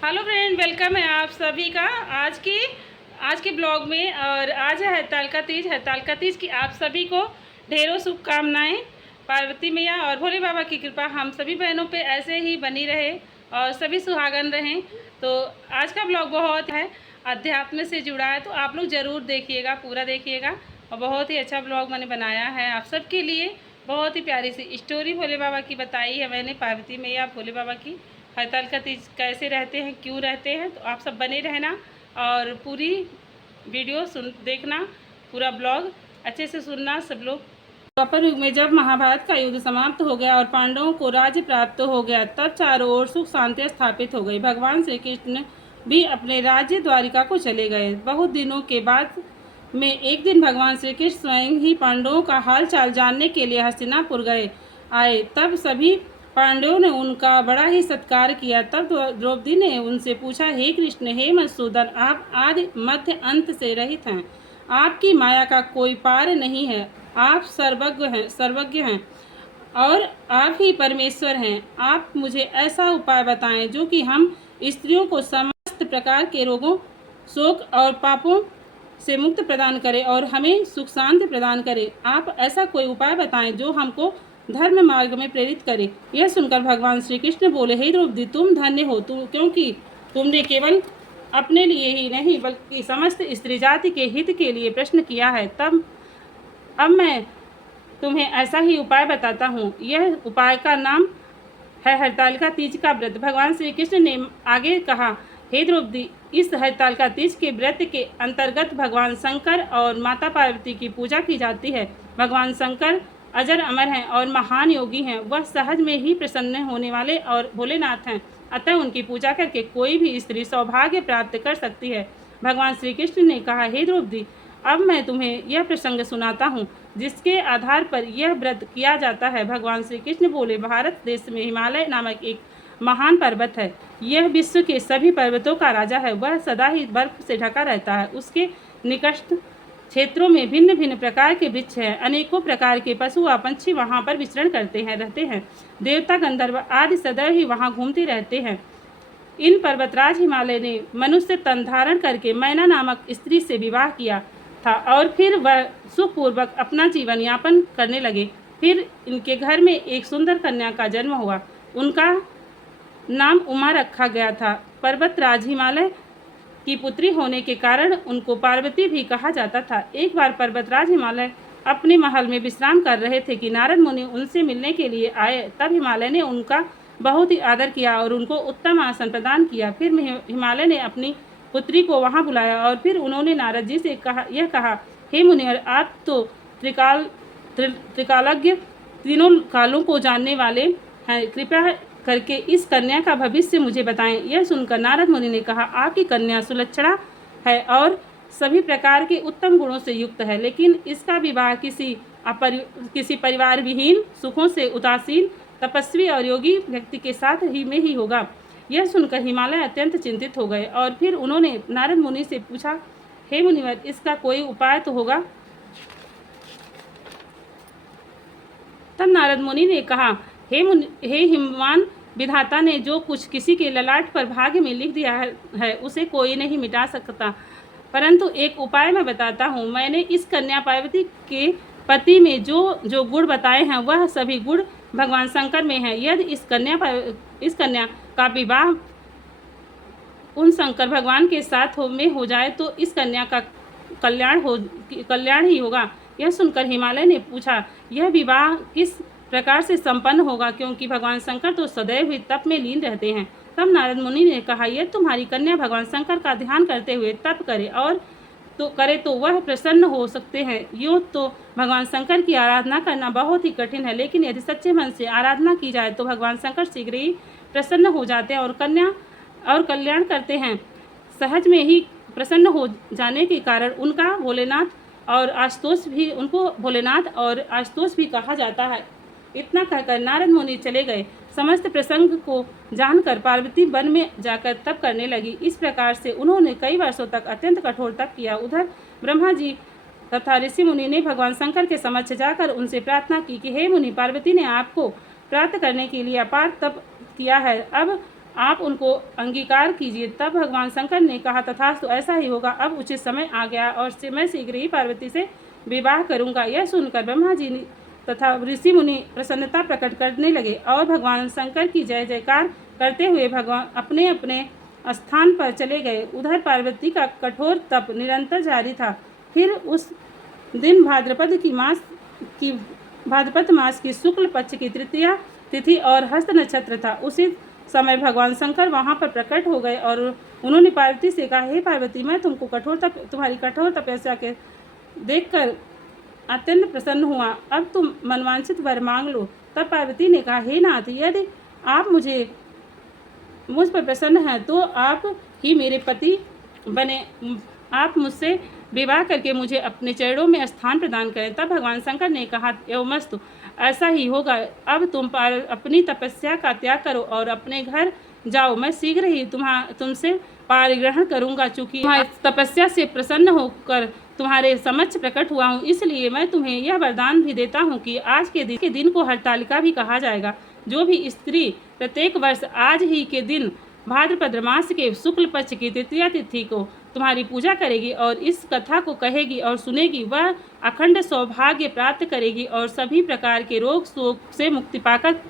Hello friend, welcome है आप सभी का आज के ब्लॉग में। और आज है हरताल का तीज की आप सभी को ढेरों शुभकामनाएं। पार्वती मैया और भोले बाबा की कृपा हम सभी बहनों पे ऐसे ही बनी रहे और सभी सुहागन रहें। तो आज का ब्लॉग बहुत है अध्यात्म से जुड़ा है, तो आप लोग ज़रूर देखिएगा, पूरा देखिएगा। और बहुत ही अच्छा ब्लॉग मैंने बनाया है आप सबके लिए। बहुत ही प्यारी सी स्टोरी भोले बाबा की बताई है मैंने, पार्वती मैया भोले बाबा की। हड़ताल का तीज कैसे रहते हैं, क्यों रहते हैं, तो आप सब बने रहना और पूरी वीडियो देखना, पूरा ब्लॉग अच्छे से सुनना सब लोग। द्वापर युग में जब महाभारत का युद्ध समाप्त हो गया और पांडवों को राज्य प्राप्त हो गया, तब चारों ओर सुख शांति स्थापित हो गई। भगवान श्री कृष्ण भी अपने राज्य द्वारिका को चले गए। बहुत दिनों के बाद में एक दिन भगवान श्री कृष्ण स्वयं ही पांडवों का हाल चाल जानने के लिए हस्तिनापुर आए। तब सभी पांडवों ने उनका बड़ा ही सत्कार किया। तब द्रौपदी ने उनसे पूछा, हे कृष्ण, हे मधुसूदन, आप आदि मध्य अंत से रहित हैं, आपकी माया का कोई पार नहीं है, आप सर्वज्ञ हैं और आप ही परमेश्वर हैं। आप मुझे ऐसा उपाय बताएं जो कि हम स्त्रियों को समस्त प्रकार के रोगों, शोक और पापों से मुक्त प्रदान करे और हमें सुख शांति प्रदान करे। आप ऐसा कोई उपाय बताएं जो हमको धर्म मार्ग में प्रेरित करे। यह सुनकर भगवान श्री कृष्ण बोले, हे द्रौपदी, तुम धन्य हो, क्योंकि तुमने केवल अपने लिए ही नहीं बल्कि समस्त स्त्री जाति के हित के लिए प्रश्न किया है। अब मैं तुम्हें ऐसा ही उपाय बताता हूँ। यह उपाय का नाम है हरतालिका तीज का व्रत। भगवान श्री कृष्ण ने आगे कहा, हे द्रौपदी, इस हरतालिका तीज के व्रत के अंतर्गत भगवान शंकर और माता पार्वती की पूजा की जाती है। भगवान शंकर अजर अमर हैं और महान योगी हैं। वह सहज में ही प्रसन्न होने वाले और भोलेनाथ हैं। अतः उनकी पूजा करके कोई भी स्त्री सौभाग्य प्राप्त कर सकती है। भगवान श्री कृष्ण ने कहा, हे द्रौपदी, अब मैं तुम्हें यह प्रसंग सुनाता हूँ जिसके आधार पर यह व्रत किया जाता है। भगवान श्री कृष्ण बोले, भारत देश में हिमालय नामक एक महान पर्वत है। यह विश्व के सभी पर्वतों का राजा है। वह सदा ही बर्फ से ढका रहता है। उसके निकट क्षेत्रों में भिन्न भिन्न प्रकार के वृक्ष हैं। अनेकों प्रकार के पशु व पंछी वहाँ पर विचरण रहते हैं। देवता गंधर्व आदि सदैव ही वहाँ घूमते रहते हैं। इन पर्वतराज हिमालय ने मनुष्य तन धारण करके मैना नामक स्त्री से विवाह किया था और फिर वह सुखपूर्वक अपना जीवन यापन करने लगे। फिर इनके घर में एक सुंदर कन्या का जन्म हुआ। उनका नाम उमा रखा गया था। पर्वतराज हिमालय की पुत्री होने के कारण उनको पार्वती भी कहा जाता था। एक बार पर्वतराज हिमालय अपने महल में विश्राम कर रहे थे कि नारद मुनि उनसे मिलने के लिए आए। तब हिमालय ने उनका बहुत ही आदर किया और उनको उत्तम आसन प्रदान किया। फिर हिमालय ने अपनी पुत्री को वहां बुलाया और फिर उन्होंने नारद जी से कहा, हे मुनिवर, आप तो त्रिकालज्ञ, तीनों कालों को जानने वाले हैं, कृपया करके इस कन्या का भविष्य मुझे बताएं। यह सुनकर नारद मुनि ने कहा, आपकी कन्या सुलक्षणा है और सभी प्रकार के उत्तम गुणों से युक्त है, लेकिन इसका विवाह किसी परिवार विहीन, सुखों से उदासीन, तपस्वी और योगी व्यक्ति के साथ ही होगा। यह सुनकर हिमालय अत्यंत चिंतित हो गए और फिर उन्होंने नारद मुनि से पूछा, हे मुनिवर, इसका कोई उपाय तो होगा। तब नारद मुनि ने कहा, हे हिमवान, विधाता ने जो कुछ किसी के ललाट पर भाग्य में लिख दिया है उसे कोई नहीं मिटा सकता, परंतु एक उपाय मैं बताता हूँ। मैंने इस कन्या पार्वती के पति में जो गुण बताए हैं वह सभी गुण भगवान शंकर में हैं। यदि इस कन्या का विवाह उन शंकर भगवान के साथ हो जाए तो इस कन्या का कल्याण ही होगा। यह सुनकर हिमालय ने पूछा, यह विवाह किस प्रकार से संपन्न होगा, क्योंकि भगवान शंकर तो सदैव ही तप में लीन रहते हैं। तब नारद मुनि ने कहा, यह तुम्हारी कन्या भगवान शंकर का ध्यान करते हुए तप करे तो वह प्रसन्न हो सकते हैं। यूँ तो भगवान शंकर की आराधना करना बहुत ही कठिन है, लेकिन यदि सच्चे मन से आराधना की जाए तो भगवान शंकर शीघ्र ही प्रसन्न हो जाते हैं और कल्याण करते हैं। सहज में ही प्रसन्न हो जाने के कारण उनको भोलेनाथ और आशुतोष भी कहा जाता है। इतना कहकर नारद मुनि चले गए। समस्त प्रसंग को जानकर पार्वती वन में जाकर तप करने लगी। इस प्रकार से उन्होंने कई वर्षों तक अत्यंत कठोर तप किया। उधर ब्रह्मा जी तथा ऋषि मुनि ने भगवान शंकर के समक्ष जाकर उनसे प्रार्थना की कि हे मुनि, पार्वती ने आपको प्राप्त करने के लिए अपार तप किया है। अब आप उनको अंगीकार कीजिए। तब भगवान शंकर ने कहा, तथास्तु, ऐसा ही होगा। अब उचित समय आ गया और मैं शीघ्र ही पार्वती से विवाह करूंगा। यह सुनकर ब्रह्मा जी तथा ऋषि मुनि प्रसन्नता प्रकट करने लगे और भगवान शंकर की जय जयकार करते हुए भगवान अपने अपने स्थान पर चले गए। उधर पार्वती का कठोर तप निरंतर जारी था। फिर उस दिन भाद्रपद मास की शुक्ल पक्ष की तृतीया तिथि और हस्त नक्षत्र था। उसी समय भगवान शंकर वहां पर प्रकट हो गए और उन्होंने पार्वती से कहा, हे पार्वती, मैं तुम्हारी कठोर तपस्या के देखकर अत्यंत प्रसन्न हुआ। अब तुम मनवांछित वर मांग लो। तब पार्वती ने कहा, हे नाथ, यदि आप मुझ पर प्रसन्न हैं तो आप ही मेरे पति बने। आप मुझसे विवाह करके मुझे अपने चरणों में स्थान प्रदान करें। तब भगवान शंकर ने कहा, एवमस्तु, ऐसा ही होगा। अब तुम अपनी तपस्या का त्याग करो और अपने घर जाओ। मैं शीघ्र ही तुमसे पारिग्रहण करूंगा। चूंकि तपस्या से प्रसन्न होकर तुम्हारे समक्ष प्रकट हुआ हूँ, इसलिए मैं तुम्हें यह वरदान भी देता हूँ कि आज के दिन को हरतालिका भी कहा जाएगा। जो भी स्त्री प्रत्येक वर्ष आज ही के दिन भाद्रपद मास के शुक्ल पक्ष की तृतीया तिथि को तुम्हारी पूजा करेगी और इस कथा को कहेगी और सुनेगी, वह अखंड सौभाग्य प्राप्त करेगी और सभी प्रकार के रोग शोक से मुक्ति पाकर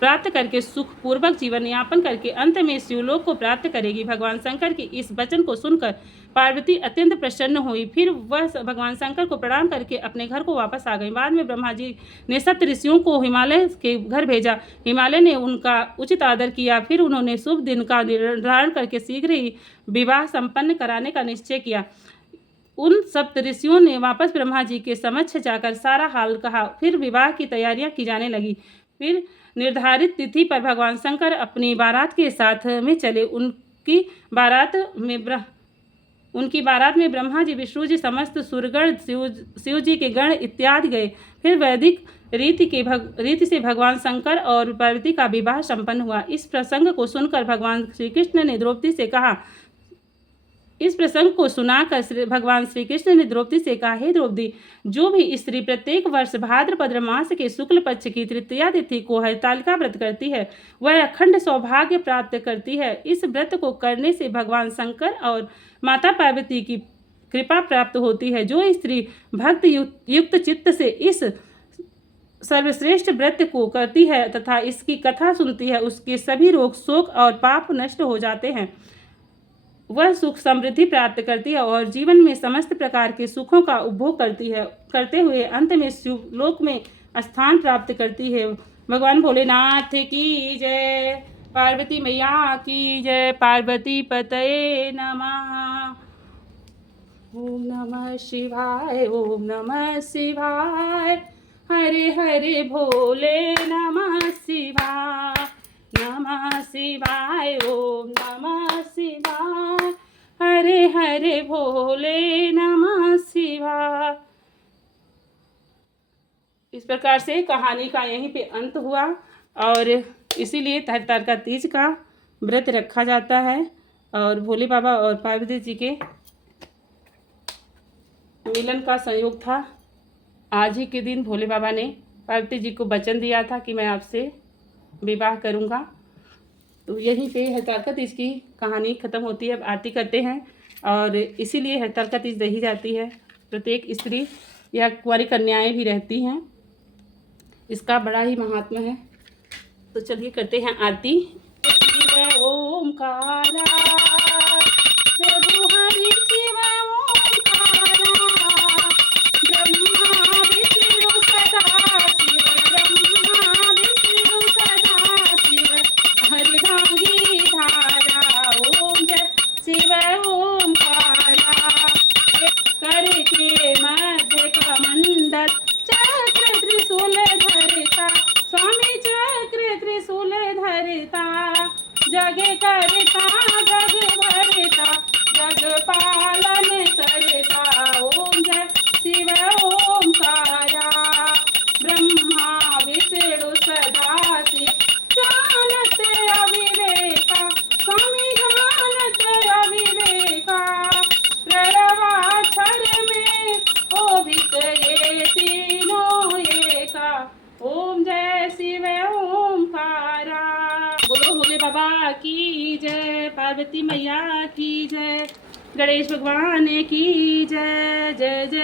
प्राप्त करके सुख पूर्वक जीवन यापन करके अंत में शिवलोक को प्राप्त करेगी। भगवान शंकर के इस वचन को सुनकर पार्वती अत्यंत प्रसन्न हुई। फिर वह भगवान शंकर को प्रणाम करके अपने घर को वापस आ गई। बाद में ब्रह्मा जी ने सप्त ऋषियों को हिमालय के घर भेजा। हिमालय ने उनका उचित आदर किया। फिर उन्होंने शुभ दिन का निर्धारण करके शीघ्र ही विवाह संपन्न कराने का निश्चय किया। उन सप्त ऋषियों ने वापस ब्रह्मा जी के समक्ष जाकर सारा हाल कहा। फिर विवाह की तैयारियां की जाने लगी। फिर निर्धारित तिथि पर भगवान शंकर अपनी बारात के साथ में चले। उनकी बारात में ब्रह्मा जी, विष्णु जी, समस्त सुरगण, शिव जी के गण इत्यादि गए। फिर वैदिक रीति से भगवान शंकर और पार्वती का विवाह संपन्न हुआ। इस प्रसंग को सुनकर भगवान श्री कृष्ण ने द्रौपदी से कहा, इस प्रसंग को सुनाकर भगवान श्री कृष्ण ने द्रौपदी से कहा, हे द्रौपदी, जो भी स्त्री प्रत्येक वर्ष भाद्रपद मास के शुक्ल पक्ष की तृतीया तिथि को हरतालिका व्रत करती है, वह अखंड सौभाग्य प्राप्त करती है। इस व्रत को करने से भगवान शंकर और माता पार्वती की कृपा प्राप्त होती है। जो स्त्री भक्ति युक्त चित्त से इस सर्वश्रेष्ठ व्रत को करती है तथा इसकी कथा सुनती है, उसके सभी रोग शोक और पाप नष्ट हो जाते हैं। वह सुख समृद्धि प्राप्त करती है और जीवन में समस्त प्रकार के सुखों का उपभोग करते हुए अंत में शिवलोक में स्थान प्राप्त करती है। भगवान भोलेनाथ की जय, पार्वती मैया की जय, पार्वती पतये नमः। ओम नमः शिवाय, ओम नमः शिवाय, हरे हरे भोले नमः शिवाय, नमः शिवाय, ओम नमः शिवाय, हरे हरे भोले नमः शिवाय। इस प्रकार से कहानी का यहीं पे अंत हुआ और इसीलिए हरतालिका तीज का व्रत रखा जाता है। और भोले बाबा और पार्वती जी के मिलन का संयोग था। आज ही के दिन भोले बाबा ने पार्वती जी को वचन दिया था कि मैं आपसे विवाह करूंगा। तो यहीं पे हरतालिका तीज की कहानी ख़त्म होती है। अब आरती करते हैं और इसीलिए हरतालिका तीज रही जाती है। प्रत्येक स्त्री या कुंवारी कन्याएं भी रहती हैं। इसका बड़ा ही महात्मा है। तो चलिए करते हैं आरती। शिव ओमकारा, प्रभु हरि शिव ओमकारा, ब्रह्मा विष्णु सदा शिव, ब्रह्मा विष्णु सदा शिव, हरिधांगी धारा, ओम जय शिव ओमकारा। करके मध्य कमंडल, चक्र त्रिशूल धरता, स्वामी चक्र त्रिशूल धरता, जग करता जग भरता, जग पालन करता, ओम जय शिव ओमकारा। ब्रह्मा विष्णु सदा शिव, जानत अविवेका, स्वामी जानत अविवेका, प्रणवाक्षर में ओभित ये तीनों एका, ओम जय शिव ओमकारा। बोलो भोले बाबा की पार्वती मैया की जय, गणेश भगवान की जय जय जय।